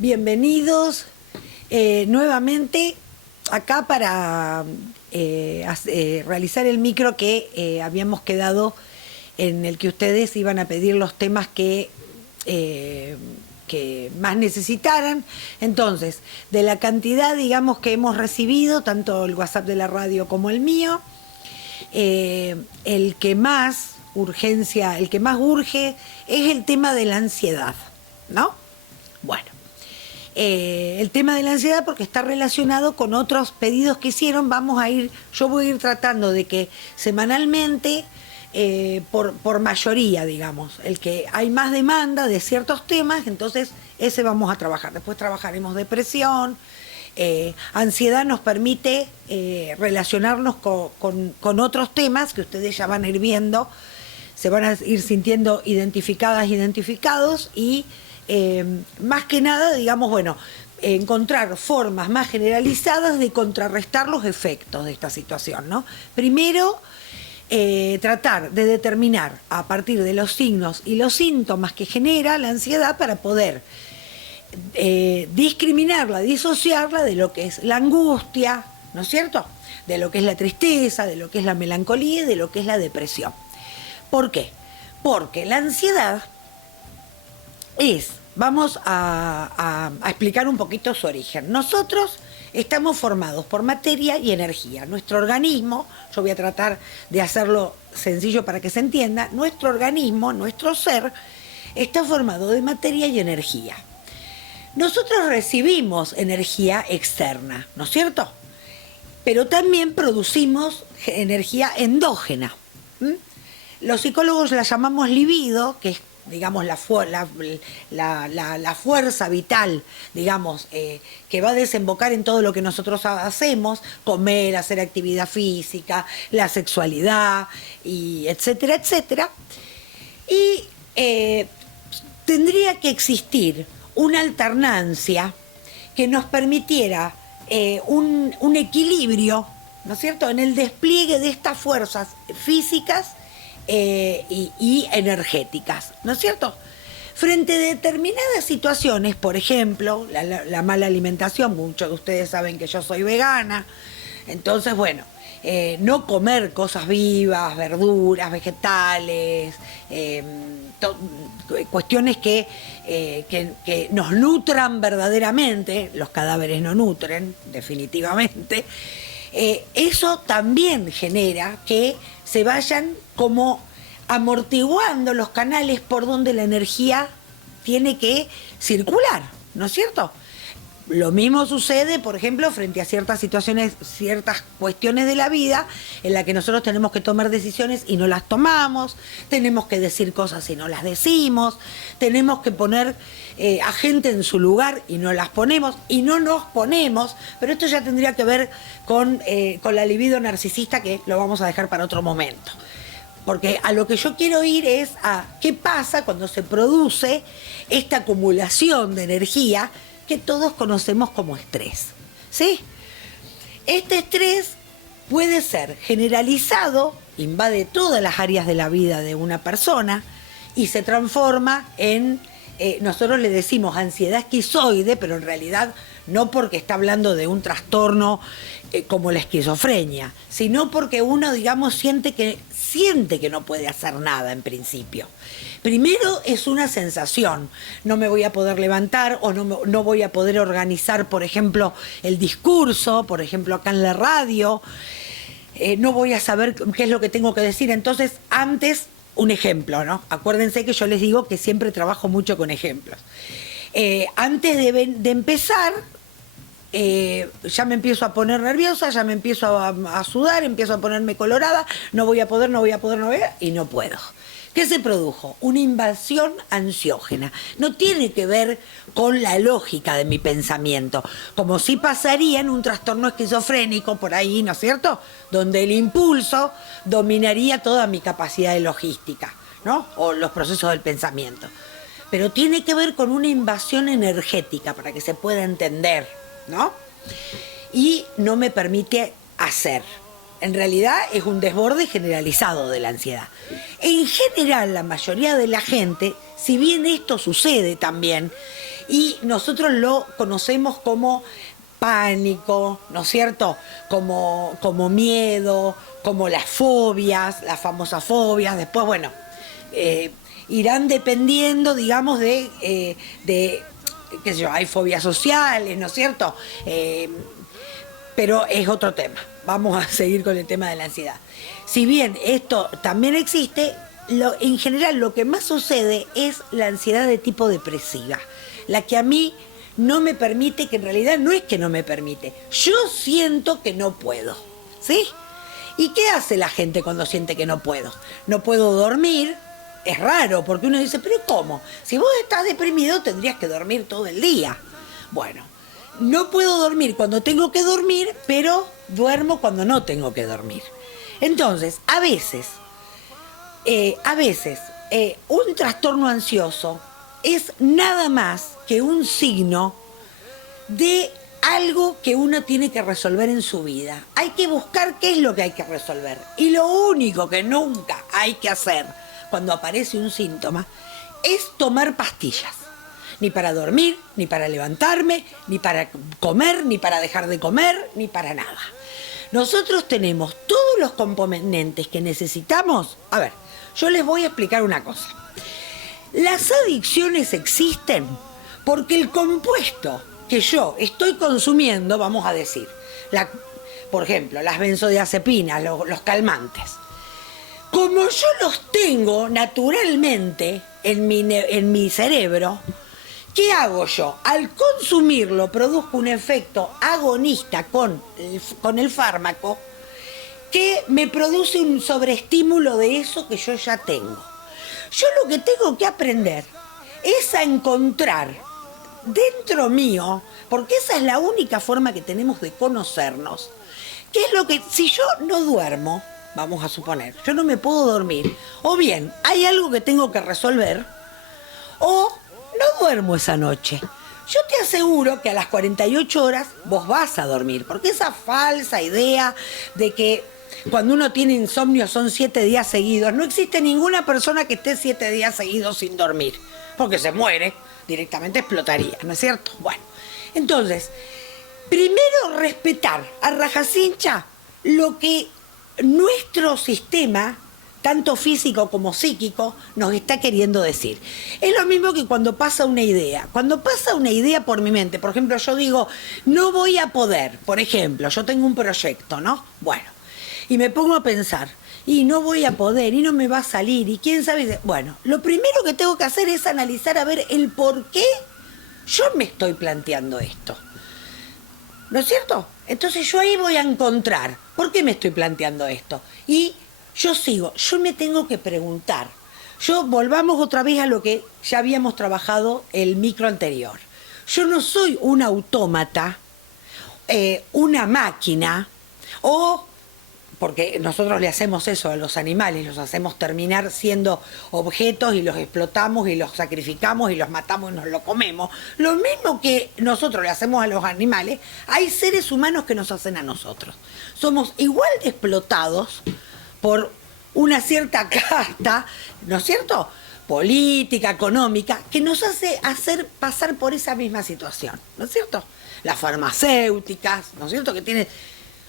Bienvenidos nuevamente acá para realizar el micro que habíamos quedado, en el que ustedes iban a pedir los temas que más necesitaran. Entonces, de la cantidad, digamos, que hemos recibido, tanto el WhatsApp de la radio como el mío, el que más urgencia, el que más urge es el tema de la ansiedad, ¿no? Bueno, el tema de la ansiedad, porque está relacionado con otros pedidos que hicieron. Yo voy a ir tratando de que semanalmente, por mayoría, digamos, el que hay más demanda de ciertos temas, entonces ese vamos a trabajar. Después trabajaremos depresión. Ansiedad nos permite relacionarnos con otros temas que ustedes ya van a ir viendo, se van a ir sintiendo identificados y más que nada, digamos, bueno, encontrar formas más generalizadas de contrarrestar los efectos de esta situación, ¿no? Primero, tratar de determinar a partir de los signos y los síntomas que genera la ansiedad para poder discriminarla, disociarla de lo que es la angustia, ¿no es cierto?, de lo que es la tristeza, de lo que es la melancolía y de lo que es la depresión. ¿Por qué? Porque la ansiedad vamos a explicar un poquito su origen. Nosotros estamos formados por materia y energía. Nuestro organismo, yo voy a tratar de hacerlo sencillo para que se entienda, nuestro organismo, nuestro ser, está formado de materia y energía. Nosotros recibimos energía externa, ¿no es cierto?, pero también producimos energía endógena. Los psicólogos la llamamos libido, que es, digamos, la fuerza vital, digamos, que va a desembocar en todo lo que nosotros hacemos: comer, hacer actividad física, la sexualidad, y etcétera, etcétera. Y tendría que existir una alternancia que nos permitiera un equilibrio, ¿no es cierto?, en el despliegue de estas fuerzas físicas y energéticas, ¿no es cierto? Frente a determinadas situaciones, por ejemplo, la mala alimentación. Muchos de ustedes saben que yo soy vegana, entonces, bueno, no comer cosas vivas, verduras, vegetales, cuestiones que nos nutran verdaderamente. Los cadáveres no nutren, definitivamente. Eso también genera que se vayan como amortiguando los canales por donde la energía tiene que circular, ¿no es cierto? Lo mismo sucede, por ejemplo, frente a ciertas situaciones, ciertas cuestiones de la vida en las que nosotros tenemos que tomar decisiones y no las tomamos, tenemos que decir cosas y no las decimos, tenemos que poner a gente en su lugar y no las ponemos, y no nos ponemos. Pero esto ya tendría que ver con la libido narcisista, que lo vamos a dejar para otro momento. Porque a lo que yo quiero ir es a qué pasa cuando se produce esta acumulación de energía que todos conocemos como estrés, ¿sí? Este estrés puede ser generalizado, invade todas las áreas de la vida de una persona y se transforma en, nosotros le decimos ansiedad esquizoide, pero en realidad no porque está hablando de un trastorno como la esquizofrenia, sino porque uno, digamos, siente que no puede hacer nada en principio. Primero es una sensación: no me voy a poder levantar, o no voy a poder organizar, por ejemplo, el discurso, por ejemplo, acá en la radio, no voy a saber qué es lo que tengo que decir. Entonces, antes, un ejemplo, ¿no? Acuérdense que yo les digo que siempre trabajo mucho con ejemplos. Antes de empezar, ya me empiezo a poner nerviosa, ya me empiezo a sudar, empiezo a ponerme colorada, no voy a poder, y no puedo. ¿Qué se produjo? Una invasión ansiógena. No tiene que ver con la lógica de mi pensamiento, como si pasaría en un trastorno esquizofrénico por ahí, ¿no es cierto?, donde el impulso dominaría toda mi capacidad de logística, ¿no?, o los procesos del pensamiento. Pero tiene que ver con una invasión energética, para que se pueda entender, ¿no? Y no me permite hacer. En realidad es un desborde generalizado de la ansiedad. En general, la mayoría de la gente, si bien esto sucede también, y nosotros lo conocemos como pánico, ¿no es cierto? Como miedo, como las fobias, las famosas fobias. Después, bueno, irán dependiendo, digamos, de qué sé yo, hay fobias sociales, ¿no es cierto? Pero es otro tema. Vamos a seguir con el tema de la ansiedad. Si bien esto también existe, en general lo que más sucede es la ansiedad de tipo depresiva, la que a mí no me permite, que en realidad no es que no me permite, yo siento que no puedo, ¿sí? ¿Y qué hace la gente cuando siente que no puedo? No puedo dormir. Es raro, porque uno dice, pero ¿cómo? Si vos estás deprimido tendrías que dormir todo el día. Bueno, no puedo dormir cuando tengo que dormir, pero duermo cuando no tengo que dormir. Entonces, a veces, un trastorno ansioso es nada más que un signo de algo que uno tiene que resolver en su vida. Hay que buscar qué es lo que hay que resolver. Y lo único que nunca hay que hacer cuando aparece un síntoma es tomar pastillas. Ni para dormir, ni para levantarme, ni para comer, ni para dejar de comer, ni para nada. Nosotros tenemos todos los componentes que necesitamos. A ver, yo les voy a explicar una cosa. Las adicciones existen porque el compuesto que yo estoy consumiendo, vamos a decir, por ejemplo, las benzodiazepinas, los calmantes, como yo los tengo naturalmente en mi cerebro, ¿qué hago yo? Al consumirlo produzco un efecto agonista con el fármaco que me produce un sobreestímulo de eso que yo ya tengo. Yo lo que tengo que aprender es a encontrar dentro mío, porque esa es la única forma que tenemos de conocernos, qué es lo que, si yo no duermo, vamos a suponer, yo no me puedo dormir, o bien hay algo que tengo que resolver, o no duermo esa noche. Yo te aseguro que a las 48 horas vos vas a dormir, porque esa falsa idea de que cuando uno tiene insomnio son 7 días seguidos, no existe ninguna persona que esté 7 días seguidos sin dormir, porque se muere, directamente explotaría, ¿no es cierto? Bueno, entonces, primero respetar a rajacincha lo que nuestro sistema, tanto físico como psíquico, nos está queriendo decir. Es lo mismo que cuando pasa una idea. Cuando pasa una idea por mi mente, por ejemplo, yo digo, no voy a poder, por ejemplo, yo tengo un proyecto, ¿no? Bueno, y me pongo a pensar, y no voy a poder, y no me va a salir, y quién sabe. Bueno, lo primero que tengo que hacer es analizar a ver el por qué yo me estoy planteando esto. ¿No es cierto? Entonces yo ahí voy a encontrar, ¿por qué me estoy planteando esto? Y yo me tengo que preguntar. Volvamos otra vez a lo que ya habíamos trabajado el micro anterior. Yo no soy un autómata, una máquina, porque nosotros le hacemos eso a los animales, los hacemos terminar siendo objetos y los explotamos y los sacrificamos y los matamos y nos lo comemos. Lo mismo que nosotros le hacemos a los animales, hay seres humanos que nos hacen a nosotros. Somos igual de explotados por una cierta casta, ¿no es cierto?, política, económica, que nos hace pasar por esa misma situación, ¿no es cierto? Las farmacéuticas, ¿no es cierto?, que tienen...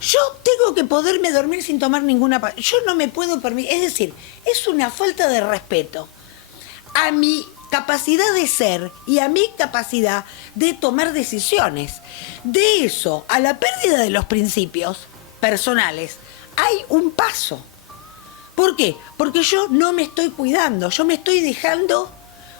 Yo tengo que poderme dormir sin tomar ninguna... Yo no me puedo permitir... Es decir, es una falta de respeto a mi capacidad de ser y a mi capacidad de tomar decisiones. De eso a la pérdida de los principios personales hay un paso. ¿Por qué? Porque yo no me estoy cuidando, yo me estoy dejando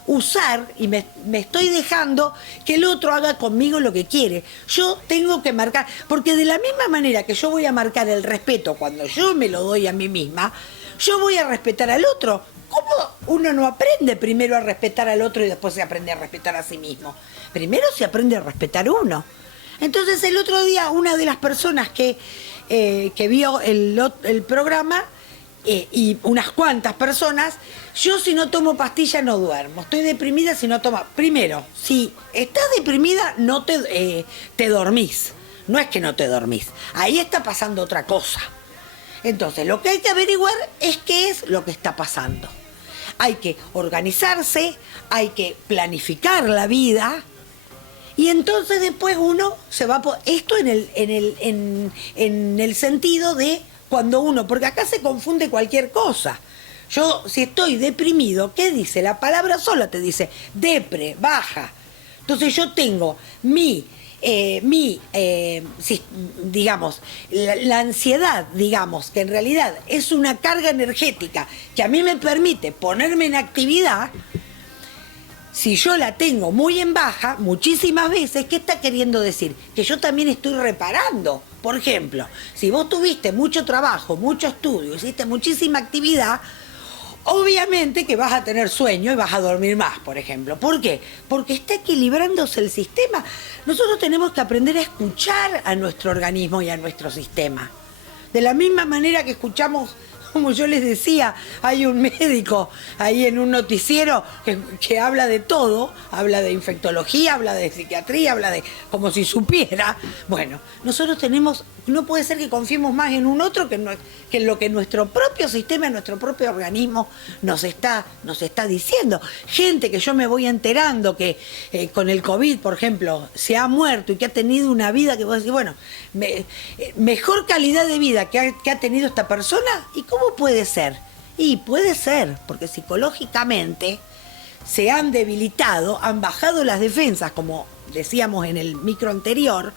usar y me estoy dejando que el otro haga conmigo lo que quiere. Yo tengo que marcar, porque de la misma manera que yo voy a marcar el respeto cuando yo me lo doy a mí misma, yo voy a respetar al otro. ¿Cómo uno no aprende primero a respetar al otro y después se aprende a respetar a sí mismo? Primero se aprende a respetar uno. Entonces el otro día una de las personas que vio el programa, y unas cuantas personas, yo si no tomo pastilla no duermo, estoy deprimida si no tomo... Primero, si estás deprimida no te dormís, no es que no te dormís, ahí está pasando otra cosa. Entonces lo que hay que averiguar es qué es lo que está pasando. Hay que organizarse, hay que planificar la vida, Y entonces después uno se va por esto en el sentido de cuando uno, porque acá se confunde cualquier cosa. Yo, si estoy deprimido, ¿qué dice? La palabra sola te dice depre, baja. Entonces yo tengo digamos, la ansiedad, digamos, que en realidad es una carga energética que a mí me permite ponerme en actividad. Si yo la tengo muy en baja, muchísimas veces, ¿qué está queriendo decir? Que yo también estoy reparando. Por ejemplo, si vos tuviste mucho trabajo, mucho estudio, hiciste muchísima actividad, obviamente que vas a tener sueño y vas a dormir más, por ejemplo. ¿Por qué? Porque está equilibrándose el sistema. Nosotros tenemos que aprender a escuchar a nuestro organismo y a nuestro sistema. De la misma manera que escuchamos, como yo les decía, hay un médico ahí en un noticiero que habla de todo, habla de infectología, habla de psiquiatría, habla de como si supiera. Bueno, nosotros no puede ser que confiemos más en un otro que en lo que nuestro propio sistema, nuestro propio organismo nos está diciendo. Gente que yo me voy enterando que con el COVID, por ejemplo, se ha muerto y que ha tenido una vida que vos decís, bueno, mejor calidad de vida que ha tenido esta persona. ¿Y cómo puede ser? Y puede ser, porque psicológicamente se han debilitado, han bajado las defensas, como decíamos en el micro anterior,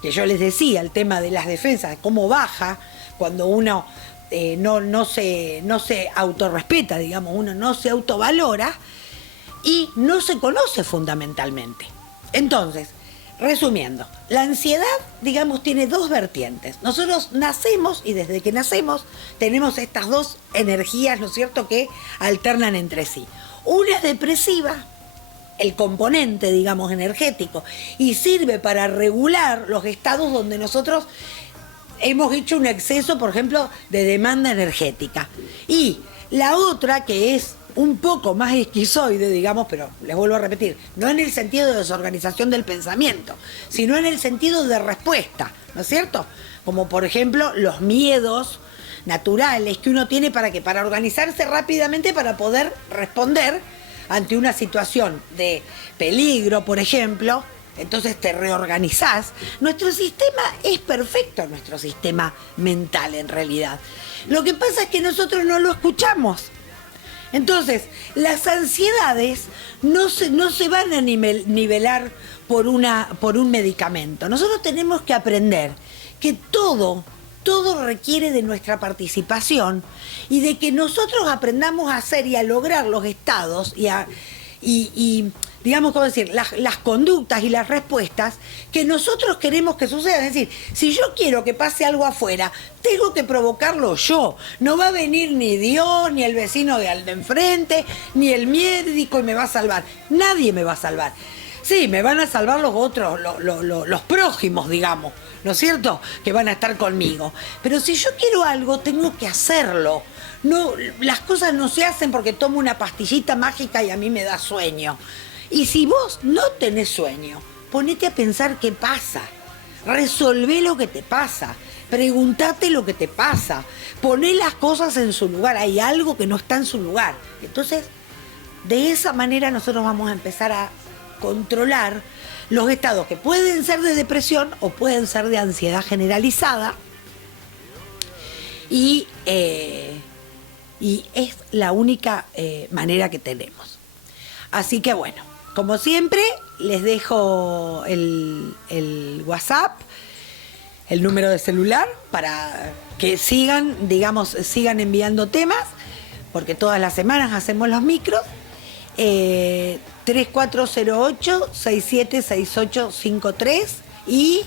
que yo les decía, el tema de las defensas, cómo baja cuando uno no se autorrespeta, digamos, uno no se autovalora y no se conoce fundamentalmente. Entonces, resumiendo, la ansiedad, digamos, tiene dos vertientes. Nosotros nacemos y desde que nacemos tenemos estas dos energías, ¿no es cierto?, que alternan entre sí. Una es depresiva, el componente, digamos, energético, y sirve para regular los estados donde nosotros hemos hecho un exceso, por ejemplo, de demanda energética. Y la otra, que es un poco más esquizoide, digamos, pero les vuelvo a repetir, no en el sentido de desorganización del pensamiento, sino en el sentido de respuesta, ¿no es cierto? Como por ejemplo los miedos naturales que uno tiene para organizarse rápidamente para poder responder ante una situación de peligro, por ejemplo. Entonces te reorganizás. Nuestro sistema es perfecto, nuestro sistema mental en realidad. Lo que pasa es que nosotros no lo escuchamos. Entonces, las ansiedades no se van a nivelar por un medicamento. Nosotros tenemos que aprender que todo requiere de nuestra participación y de que nosotros aprendamos a hacer y a lograr los estados y digamos, ¿cómo decir?, las conductas y las respuestas que nosotros queremos que sucedan. Es decir, si yo quiero que pase algo afuera, tengo que provocarlo yo. No va a venir ni Dios, ni el vecino de enfrente, ni el médico y me va a salvar. Nadie me va a salvar. Sí, me van a salvar los otros, los prójimos, digamos, ¿no es cierto?, que van a estar conmigo. Pero si yo quiero algo, tengo que hacerlo. No, las cosas no se hacen porque tomo una pastillita mágica y a mí me da sueño. Y si vos no tenés sueño, ponete a pensar qué pasa. Resolvé lo que te pasa. Preguntate lo que te pasa. Poné las cosas en su lugar. Hay algo que no está en su lugar. Entonces, de esa manera nosotros vamos a empezar a controlar los estados que pueden ser de depresión o pueden ser de ansiedad generalizada. Y es la única manera que tenemos. Así que bueno, como siempre, les dejo el WhatsApp, el número de celular, para que sigan enviando temas, porque todas las semanas hacemos los micros. 3408-676853 y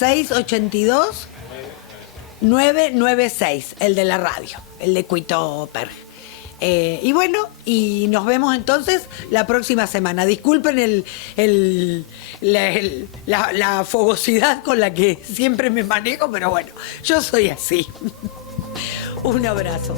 682-996, el de la radio, el de Cuito Perg. Y bueno, y nos vemos entonces la próxima semana. Disculpen la fogosidad con la que siempre me manejo, pero bueno, yo soy así. Un abrazo.